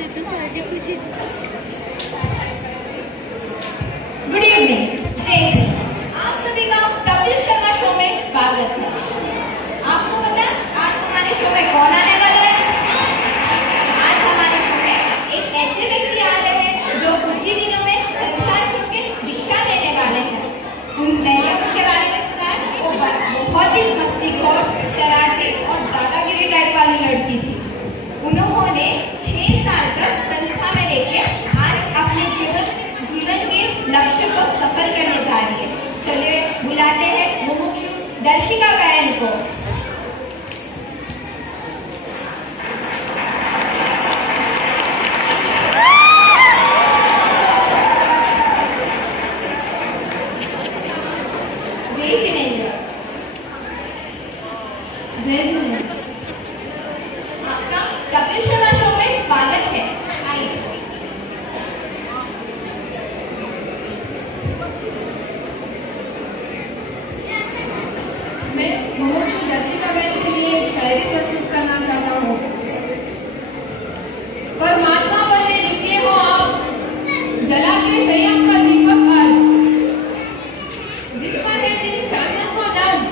से दुख आज खुशी। गुड इवनिंग, आप सभी का कपिल शर्मा शो में स्वागत है। आपको पता है आज हमारे शो में कौन आने वाला है? आज हमारे शो में एक ऐसे व्यक्ति आ रहे हैं जो कुछ ही दिनों में संसार छोड़ के दीक्षा लेने वाले हैं। मैंने उनके बारे में सुना है वो बहुत ही मस्तीखोर, शरारती और दादागिरी टाइप वाली लड़की थी। उन्होंने 6 साल तक संस्था में लेके आज अपने जीवन के लक्ष्य को सफल करने जा रही है। चलिए बुलाते हैं मुमुक्षु दर्शिका बहन को। जय जिनेन्द्र। जय जिनेन्द्र। आपका कपिल शर्मा शो में स्वागत है। आइए। मैं मुमुक्षु दर्शिका बहन के लिए एक शायरी प्रस्तुत करना चाहता हूँ। परमात्मा बने निकले हो आप, जला के संयम का दीपक आज, जिसका है जिन शासन को नाज,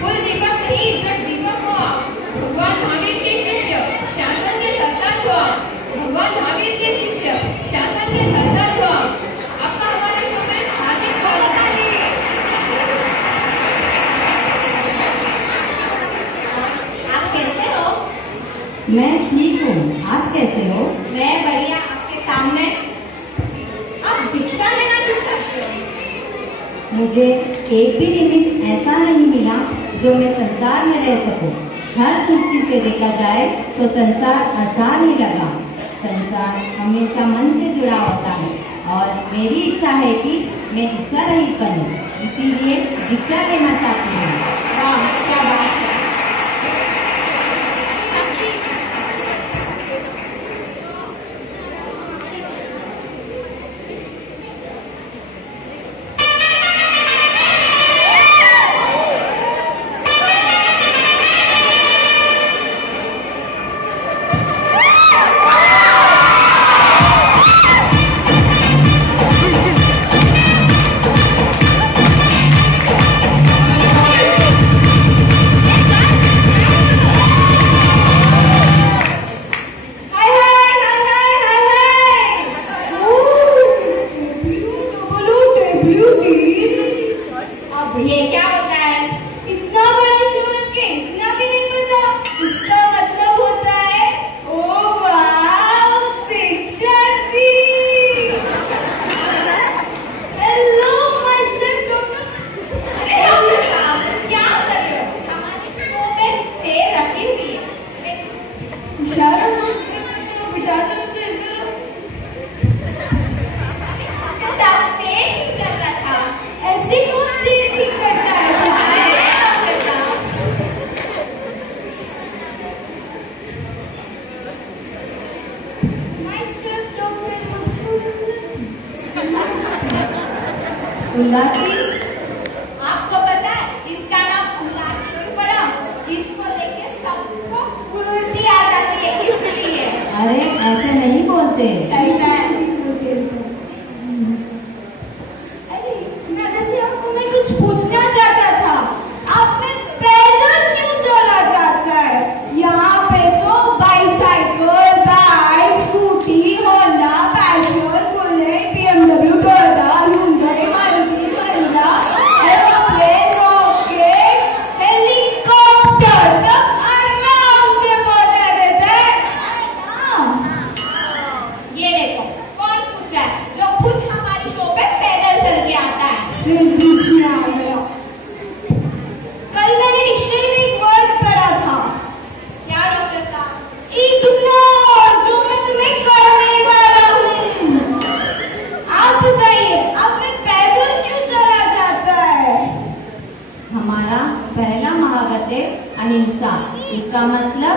कुल दीपक नहीं इज्जत दीपक हो आप। भगवान महावीर के शिष्य शासन के सत्ता छो आप। भगवान महावीर के शिष्य शासन के सत्ता छो आप। आपका हमारे शो में हार्दिक स्वागत है। आप कैसे हो? मैं ठीक हूँ, आप कैसे हो? मैं बढ़िया। आपके सामने आप दीक्षा लेना क्यों चाहते हो? मुझे एक भी निमित्त ऐसा नहीं मिला जो मैं संसार में रह सकूं। हर दृष्टि से देखा जाए तो संसार आसान ही लगा। संसार हमेशा मन से जुड़ा होता है और मेरी इच्छा है कि मैं दीक्षा रहित बनूं, इसीलिए दीक्षा लेना चाहती हूँ। वाह, क्या बात है। ये क्या होता है? इतना बड़ा शो रखे इतना भी नहीं पता। उसका मतलब होता है ओ वाव पिक्चर दी। Hello my son doctor. अरे डॉक्टर साहब क्या कर रहे हो? हमारे शो में चेयर रखी हुई है। इशारा बिठा दो तो इधर। डॉक्टर साहब चेयर ठीक कर रहा था। ऐसी कौन चीज ठीक करता है? डॉक्टर साहब माय सन डॉक्टर मशहूर। उल्लासी, आपको पता है इसका नाम उल्लासी क्यों पड़ा? इसको लेके सबको उल्टी आ जाती है इसलिए। अरे ऐसे नहीं बोलते। सही है। अरे नाना से आपको मैं कुछ पूछना चाहता था। आप में पैदल क्यों चला जाता है? यहाँ पे तो bicycle, bike, scooty, Honda, passion, bullet, BMW, Toyota, Hyundai, Maruti, Mahindra, aeroplane, rocket, helicopter तक आराम से पहुंचा देता है। ये देखो कौन पूछ रहा है जो खुद हमारे शो पे पैदल चल के आता है। दिल पूछने आ गया। कल मैंने डिक्शनरी में एक वर्ड पढ़ा था, क्या डॉक्टर साहब? इग्नोर, जो मैं तुम्हें करने वाला हूँ। आप बताइए, आप में पैदल क्यों चला जाता है? हमारा पहला महावाक्य अहिंसा। इसका मतलब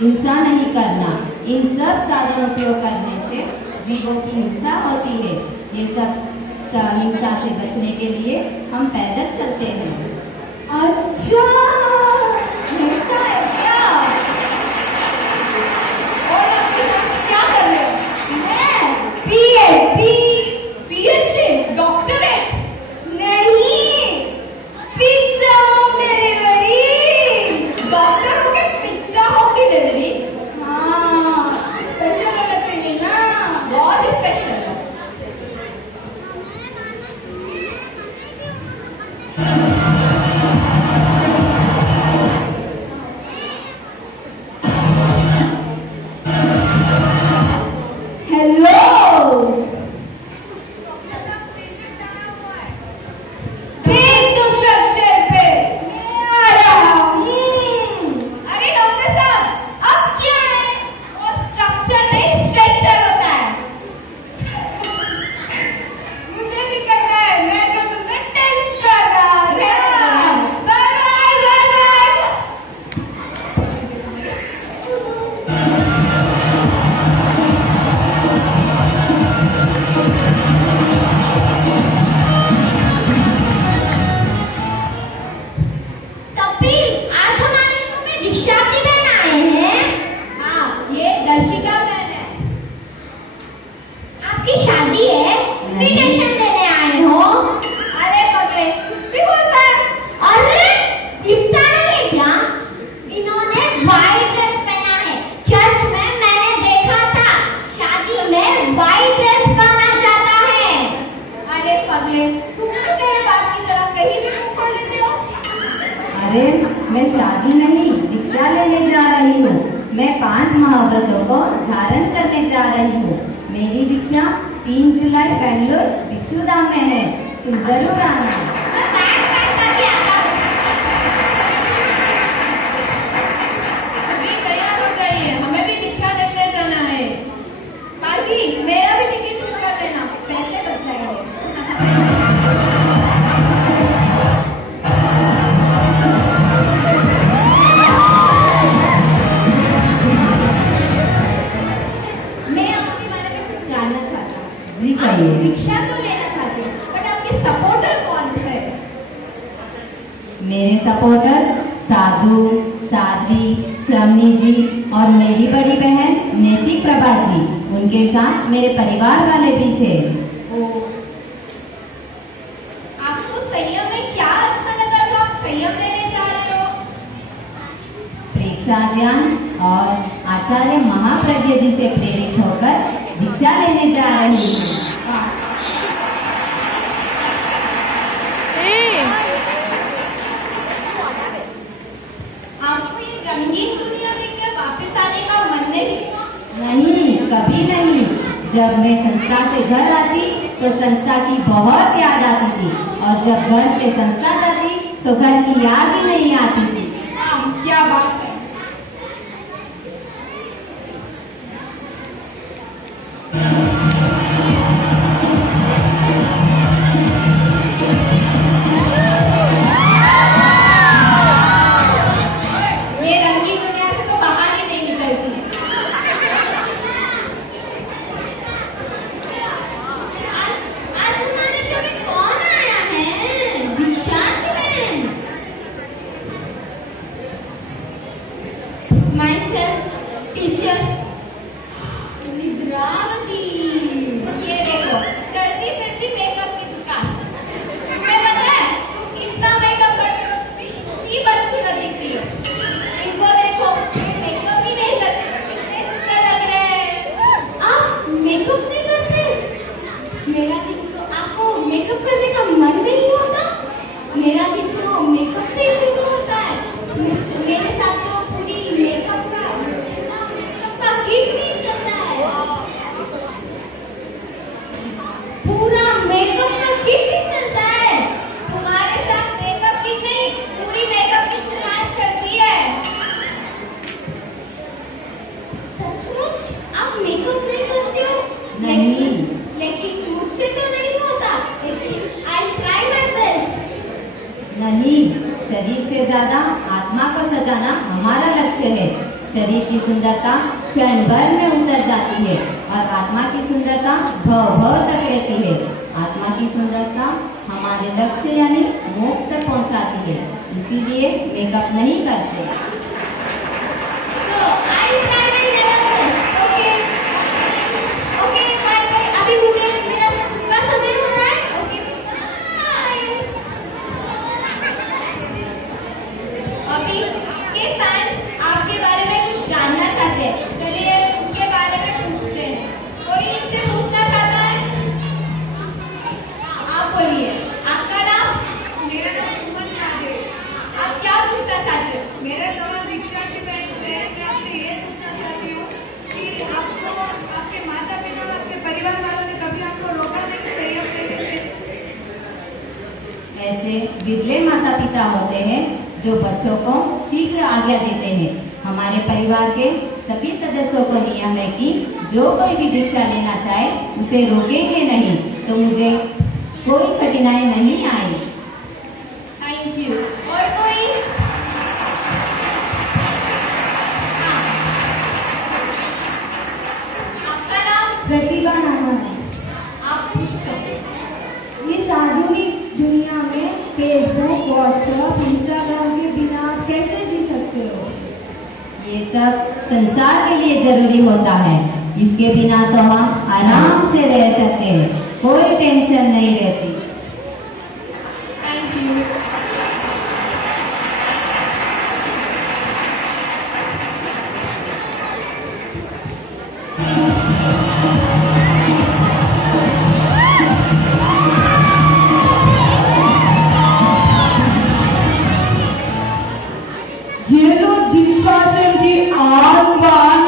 हिंसा नहीं करना। इन सब साधन उपयोग करने से जीवों की हिंसा होती है। ये सब हिंसा से बचने के लिए हम पैदल चलते हैं। अच्छा, ऐसा है क्या? 5 महाव्रतों को धारण करने जा रही हूँ। मेरी दीक्षा 3 जुलाई बेंगलोर भिक्षु धाम में है, तुम जरूर आना। सभी तैयार हो जाइए, हमें भी दीक्षा लेने जाना है। माँ जी, मेरा भी टिकट बुक कर देना, पैसे बच जाएंगे। मैं आपके बारे में कुछ जानना चाहता हूँ। जी आप कहिए। दीक्षा तो लेना चाहते हैं, बट आपके सपोर्टर कौन है? मेरे सपोर्टर्स साधु, साध्वी, शमी जी और मेरी बड़ी बहन नैतिक प्रभा जी, उनके साथ मेरे परिवार वाले भी थे। आपको संयम में क्या अच्छा लगा जो आप संयम लेने जा रहे हो? प्रेक्षा ज्ञान और आचार्य महाप्रज्ञ जी से प्रेरित होकर दीक्षा लेने जा रही हूँ। आपको ये रंगीन दुनिया में क्या वापस आने का मन नहीं हुआ? नहीं, कभी नहीं। जब मैं संस्था से घर आती तो संस्था की बहुत याद आती थी, और जब घर से संस्था जाती तो घर की याद ही नहीं आती थी। क्या बात है। ये रंगीन दुनिया से तो बाहर ही नहीं निकलती। आज हमारे शो में कौन आया है? दीक्षांत बहन। Myself, teacher निद्रावती। ये देखो, चलती फिरती मेकअप की दुकान। तुम्हें पता है तुम कितना मेकअप करते हो? इतनी बदसूरत दिखती हो। इनको देखो, ये मेकअप ही नहीं करते, कितने सुंदर लग रहे हैं। आप मेकअप नहीं करते? मेरा दिन तो आपको मेकअप करने का मन नहीं होता? मेरा दिन तो मेकअप से ही शुरू होता है। मेरे साथ तो पूरी मेकअप का किट नहीं चलता है। पूरा मेकअप का किट नहीं चलता है। तुम्हारे साथ मेकअप किट नहीं, पूरी मेकअप की दुकान चलती है। सचमुच आप मेकअप नहीं करते हो? नहीं। लेकिन मुझसे तो नहीं होता। I try my best. नहीं, शरीर से ज्यादा आत्मा को सजाना हमारा लक्ष्य है। शरीर की सुंदरता क्षण भर में उतर जाती है और आत्मा की सुंदरता भव भव तक रहती है। आत्मा की सुंदरता हमारे लक्ष्य यानी मोक्ष तक पहुंचाती है, इसीलिए मेकअप नहीं करते। So I try my level best. Okay. Okay. Bye bye. अभी मुझे मेरा स्कूल का समय हो रहा है. Okay. Bye. अभी के फैंस आपके बारे में कुछ जानना चाहते हैं। चलिए उसके बारे में पूछते हैं। कोई इससे पूछना चाहता है? आप बोलिए। आपका नाम? मेरा नाम सुमन चाहे। आप क्या पूछना चाहते हो? मेरा सवाल दीक्षांत बहन से है। मैं आपसे ये पूछना चाहती हूँ कि आपको आपके माता पिता और आपके परिवार वालों ने कभी आपको रोका नहीं संयम लेने से? ऐसे बिरले माता पिता होते हैं जो बच्चों को शीघ्र आज्ञा देते हैं। हमारे परिवार के सभी सदस्यों को नियम है कि जो कोई भी दीक्षा लेना चाहे उसे रोकेंगे नहीं, तो मुझे कोई कठिनाई नहीं आई। Thank you. और कोई? आपका नाम? प्रतिभा नामा। आप पूछ सकते हैं। इस आधुनिक दुनिया में फेसबुक, व्हाट्सएप, इंस्टाग्राम के बिना आप कैसे जी सकते हो? ये सब संसार के लिए जरूरी होता है, इसके बिना तो हम आराम से रह सकते हैं, कोई टेंशन नहीं रहती। Thank you. ये लो दीक्षा सिंह की आह्वान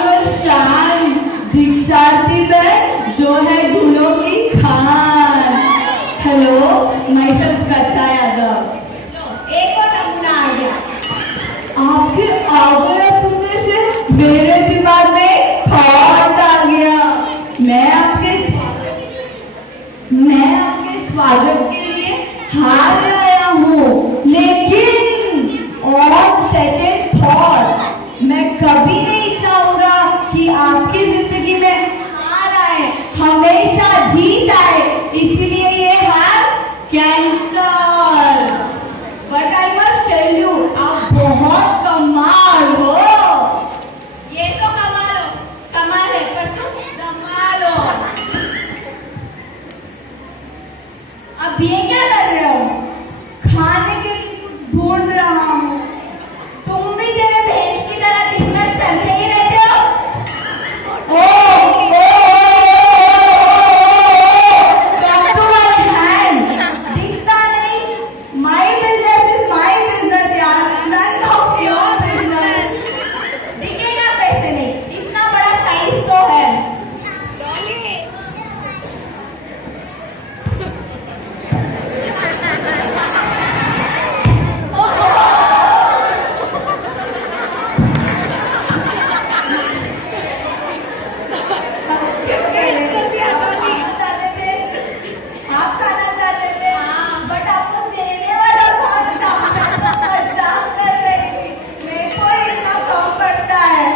मेरे दिमाग में थॉट आ गया। मैं आपके स्वागत के लिए हार आया हूँ, लेकिन ऑन सेकंड थॉट मैं कभी नहीं चाहूंगा कि आपकी जिंदगी में हार आए, हमेशा जीत आए। इसीलिए ये हार cancel. But I must tell you, आप बहुत कमाल हो। ये तो कमाल है, पर तुम कमाल हो। अब ये क्या कर रहे हो? खाने के लिए कुछ ढूंढ रहा हूँ। तुम भी तेरे भैंस की तरह दिन भर चलते ही रहते हो। दिखता नहीं। My business is my business यार, none of your business। दिखेगा कैसे नहीं? इतना बड़ा साइज तो है। आप खाना चाहते थे, बट आपको देने वाला कौन था? मजाक कर रही थी। मेरे को इतना कम पड़ता है।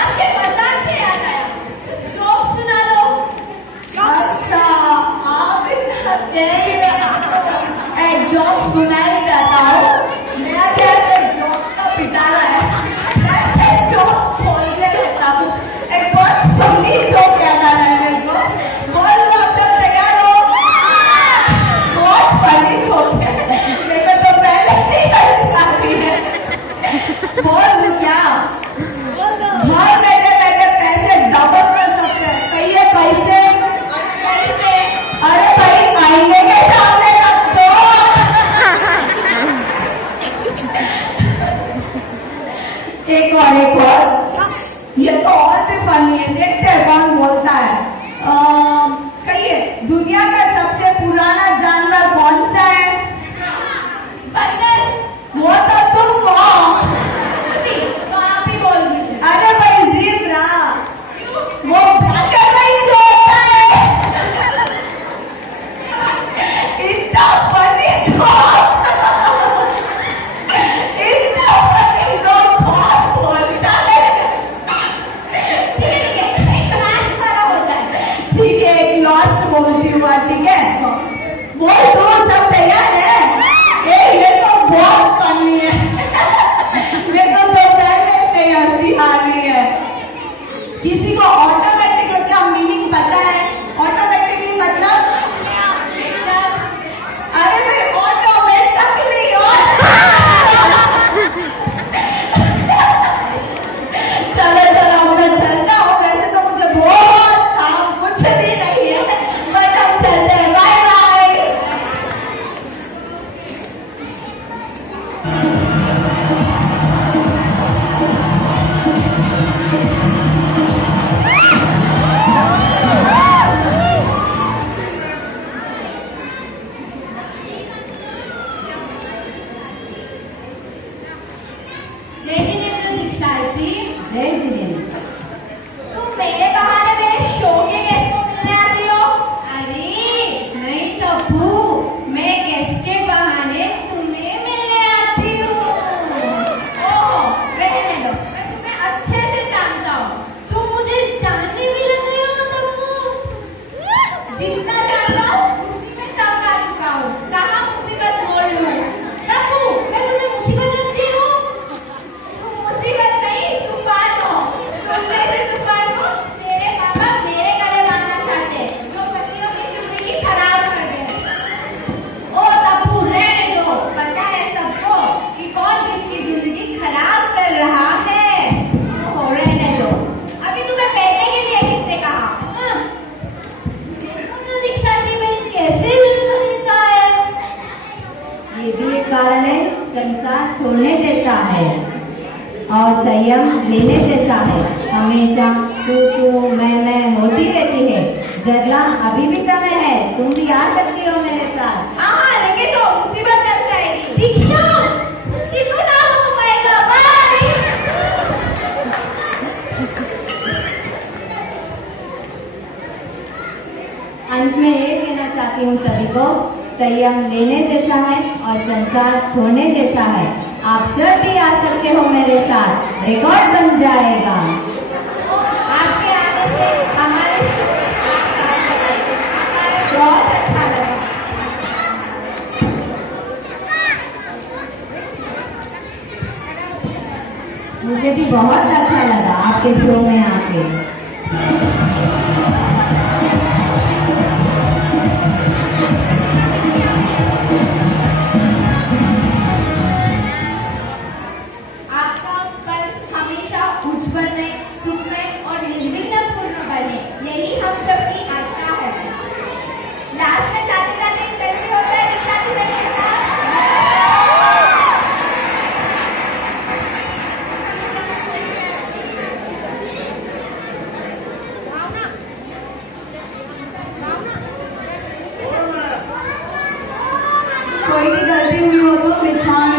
आपके मजाक से याद आया, जोक सुना लो। अच्छा, आप इतना कह रहे हो। एक जोक सुनाई जाता हूँ। मेरा क्या जोक का पिटारा है। मैं जोक बोलने देता हूँ। एक बहुत फनी जोक याद आ रहा है मेरे को। बोल लो, आप सब तैयार हो? बहुत फनी जोक है। मेरे को तो पहले से ही हंसी आ रही है। बोल दूं क्या? घर बैठे बैठे पैसे डबल कर सकते हैं। कहिए पैसे। अरे भाई, आईने के सामने रख दो। एक और ये तो और भी फनी है। देखते हैं कौन बोलता है। कहिए, दुनिया का सबसे पुराना जानवर कौन सा है? बंदर। वो तो तुम हो। तो आप ही बोल दीजिए। अरे भाई, ज़ेब्रा। वो भागर नहीं छोड़ता है। इतना फनी जोक। इतना फनी जोक बहुत बोलता है। ठीक है, एक क्लास वाला हो जाए। ठीक है, एक लास्ट बोलती हूँ, ठीक है? बोल दो, सब तैयार है? ये तो बहुत फनी है। मेरे को तो पहले से हंसी आ रही है। किसी को ऑटोमेटिक का मीनिंग पता है? ऑटोमेटिकली मतलब? अरे भाई, ऑटोमेटिकली चलो मैं चलता हूँ। वैसे तो मुझे बहुत काम कुछ भी नहीं है, बट हम चलते हैं। Bye bye. तुम मेरे बहाने मेरे शो के गेस्ट को मिलने आती हो। अरे नहीं तब्बू, मैं गेस्ट के बहाने तुम्हें मिलने आती हूँ। ओहो, रहने दो, मैं तुम्हें अच्छे से जानता हूँ। तुम मुझे जानने भी लग गई हो तब्बू। जितना जानता हूँ उसी में तंग आ चुका हूँ। कहाँ मुसीबत मोड़ लूँ? तब्बू, मैं तुम्हें मुसीबत लगती हूँ। तुम मुसीबत नहीं, तूफान हो। तुम जैसे तूफान हो, तेरे पापा मेरे गले बांधना चाहते हैं, जो पतियों की जिंदगी खराब कर दे। ओ तब्बू, रहने दो। पता है सबको कि कौन किसकी जिंदगी खराब कर रहा है। ओहो, रहने दो। अभी तुम्हें बैठने के लिए किसने कहा? दीक्षा की बहन कैसे रहता है? ये भी एक कारण है, संसार छोड़ने जैसा है और संयम लेने जैसा है। हमेशा तू मैं होती रहती है। जगला अभी भी समय है, तुम भी आ सकती हो मेरे साथ। हाँ, लेकिन तो मुसीबत लग जाएगी। दीक्षा, मुझसे तो ना हो पाएगा। बाय। अंत में ये कहना चाहती हूँ सभी को, संयम लेने जैसा है और संसार छोड़ने जैसा है। आप सब भी आ सकते हो मेरे साथ, रिकॉर्ड बन जाएगा। आपके आने से हमारे बहुत अच्छा लगा। मुझे भी बहुत अच्छा लगा आपके शो में आके। आपका कल हमेशा उज्जवल में, सुख में और निर्विघ्न पूर्ण बने, यही हम सबकी आशा है। लास्ट में जाते जाते एक सेल्फी होता है निशानी मैम के साथ। कोई भी गलती हुई हो तो निशान